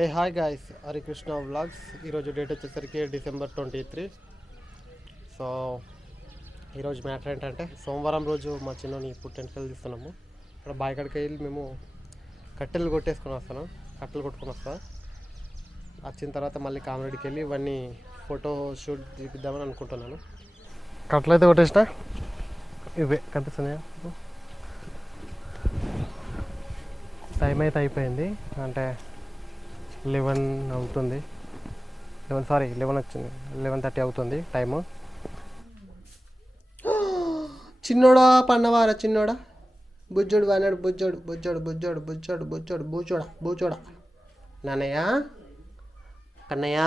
Hey hi guys Harikrishna vlogs ఈరోజు date వచ్చేసరికి December twenty three so ఈరోజు matter ఏంటంటే సోమవారం రోజు మా చిన్నని పుట్టెంటుకలు తీస్తున్నాము ఇక్కడ బాయికాడికి వెళ్ళి మేము కట్టెలు కొట్టేసుకొని వస్తాను. కట్టెలు కొట్టుకొని వస్తా. వచ్చిన తర్వాత మళ్ళీ కామెడీకి వెళ్ళి ఇవన్నీ ఫోటో షూట్ తీపిద్దామని అనుకుంటున్నాను. కట్టెలు అయితే కొట్టేసిన? ఇవే కనిపిస్తున్నాయా? టైం అయితే అయిపోయింది. అంటే లెవెన్ అవుతుంది. లెవెన్ సారీ లెవెన్ వచ్చింది. లెవెన్ థర్టీ అవుతుంది టైము. చిన్నోడా పన్నవారా చిన్నోడా? బుజ్జోడు వానాడు బుజ్జోడు బుజ్జోడు బుజ్జోడు బుజ్జోడు బుజ్జోడు బూచోడ బూచోడ నాన్నయ్య? కన్నయ్య?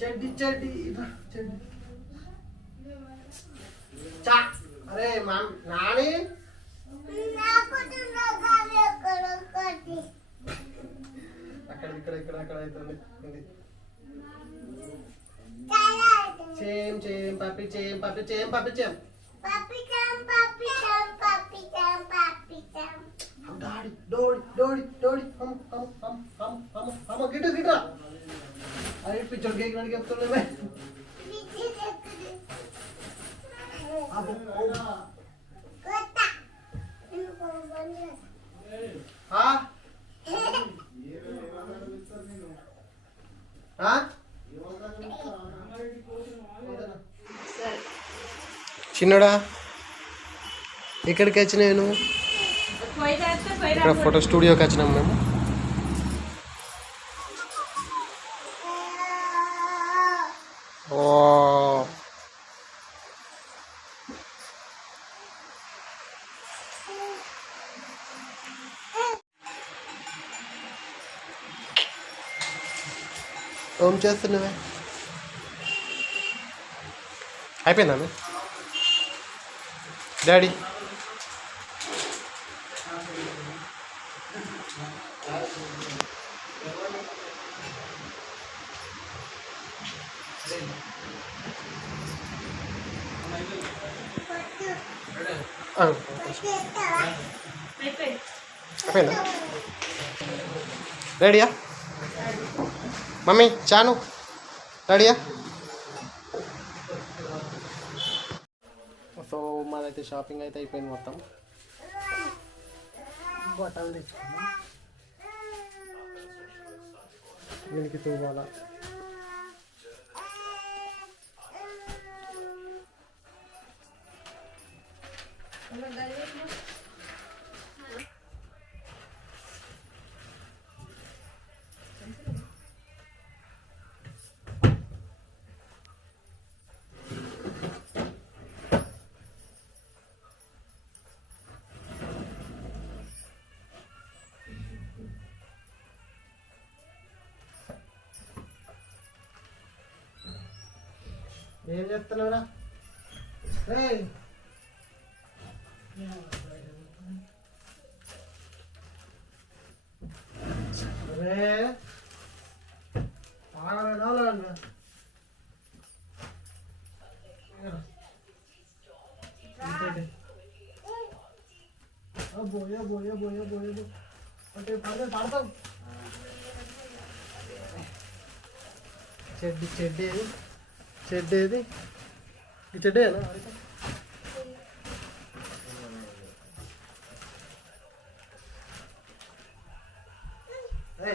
చెడ్డి చెడ్డి చెడ్డి. చా అరే మా నాని? అక్కడ ఇక్కడ ఇక్కడ అక్కడ అవుతుంది ఉంది చేం చేం పప్పి చేం పప్పి చేం పప్పి చేం డాడి డోడి డోడి డోడి హమ్ హమ్ హమ్ హమ్ హమ్ హమ్ గిట్టు గిట్రా అరే పిచ్చోడు కేక్ నడికి చెప్తుండే చిన్నడా ఇక్కడికి వచ్చినా నేను ఇక్కడ ఫోటో స్టూడియోకి వచ్చినాం మేము. ఓ. ఏం చేస్తున్నావే? అయిపోయిందా మీ? డాడీ ఆ, అయిపోయిందా రెడీయా సో మాదైతే షాపింగ్ అయితే అయిపోయింది మొత్తం. బట్టలు తెచ్చుకున్నాం. దీనికి తూగాల ఏం చెప్తున్నావురా ఏయ్! అరే! ఆగరా నాలుగు అబ్బో అబ్బో అబ్బో అబ్బో అబ్బో. అంటే పడతాం పడతాం. చెడ్డి చెడ్డి ఏది చెడ్డి ఏది ఈ చెడ్డేనా ఏ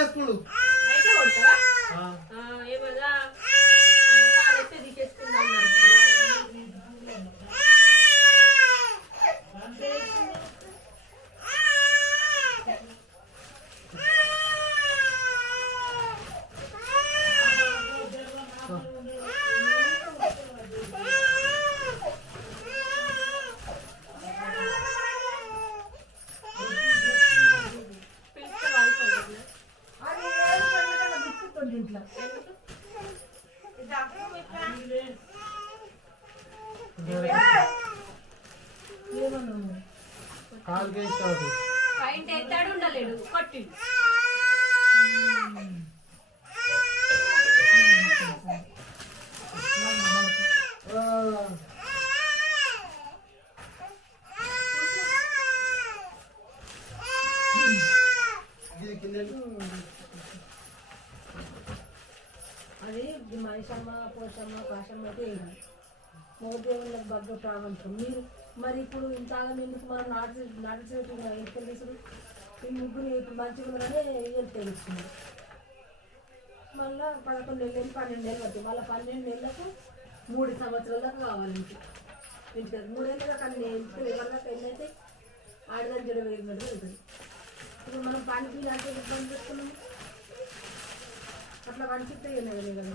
చేసుకుండు. కాలు కేసి పైన ఎత్తాడు ఉండలేడు. కొట్టి ఇది కింద అది మనిషమ్మ పోషమ్మ పాషమ్మ అయితే ఏం కాదు మగదేవుళ్ళకి బగ్గు మీరు మరి ఇప్పుడు ఇంతగా ఎందుకు? మనం నాటు నాటు చెట్టు తెలుసు ఈ ముగ్గురు ఇప్పుడు మంచిగా ఉన్నారని ఎంత తెలుస్తున్నారు మళ్ళీ పదకొండు నెలలు పన్నెండు నెలలు పడుతుంది. మళ్ళీ పన్నెండు నెలలకు మూడు సంవత్సరాల దాకా కావాలి ఇంటికి. ఇంటికి మూడేళ్ళ దాకా అన్ని ఇంటికి ఎవరి దాకా ఎన్నైతే ఆడదాని జడ వేరు మీద వెళ్తుంది ఇప్పుడు మనం పనికి అంటే ఇబ్బంది పెట్టుకున్నాము అట్లా వంచితే ఏమైనా కదా.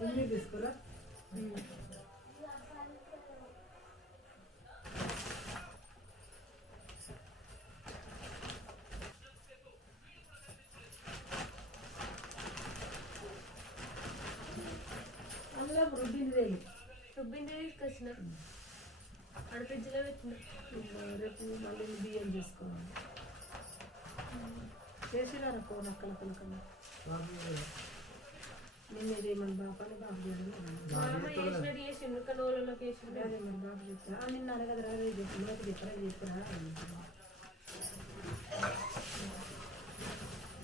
ఉల్లి తీసుకురా. రుబ్బింది తీసుకొచ్చిన ఆడ ఫ్రిడ్జ్లో పెట్టిన రేపు మళ్ళీ బియ్యం చేసుకోవాలి చేసినారా ఫోన్ అక్కల పిల్లకన్నా నిన్న ఇది మన బాపాని బాబు చేయడం మా అమ్మ చేసినట్టు చేసిండు కానీ వాళ్ళకి చేసిండు అదే మన బాబు చెప్తా ఆ, నిన్న అడగదరా రేపు చెప్పిన చెప్పరా చెప్పరా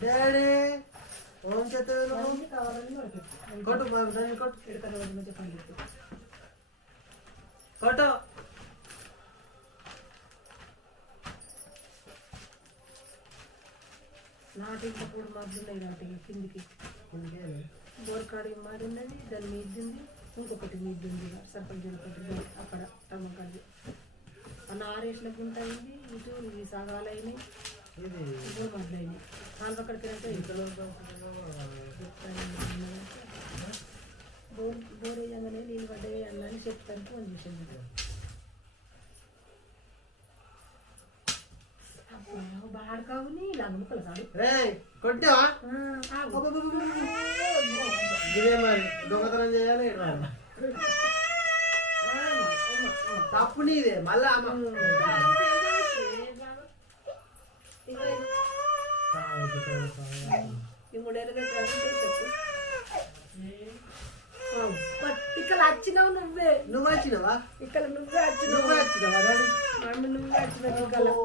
డాడీ ఓం చేతులు అన్ని కావాలని పడుతుంది కొట్టు మరి దాన్ని కొట్టు. రోజు మధ్య మగ్గున్నాయి కాబట్టి కిందికి? బోర్కాడి మారినది దాని మీది ఉంది ఇంకొకటి మీది ఉంది సర్పంచ్ ఒకటి అక్కడ టమకాది అన్న ఆరేసిన గుంట అయింది ఇటు ఇవి సగాలైనాయి ఇది మద్దయినాయి నాలుగు అక్కడికి వెళ్తే? బోర్ బోర్ వేయగానే నీళ్ళు పడ్డాయి అన్నని చెప్తాను ఫోన్ చేసింది బాగా కొట్టావా? ఇదే మరి దొంగతనం చేయాలి. తప్పు నీదే మళ్ళా ఇక్కడ వచ్చినావు నువ్వే. నువ్వు వచ్చినవా ఇక్కడ నువ్వే వచ్చినావు నువ్వు వచ్చినవా నువ్వే వచ్చినావు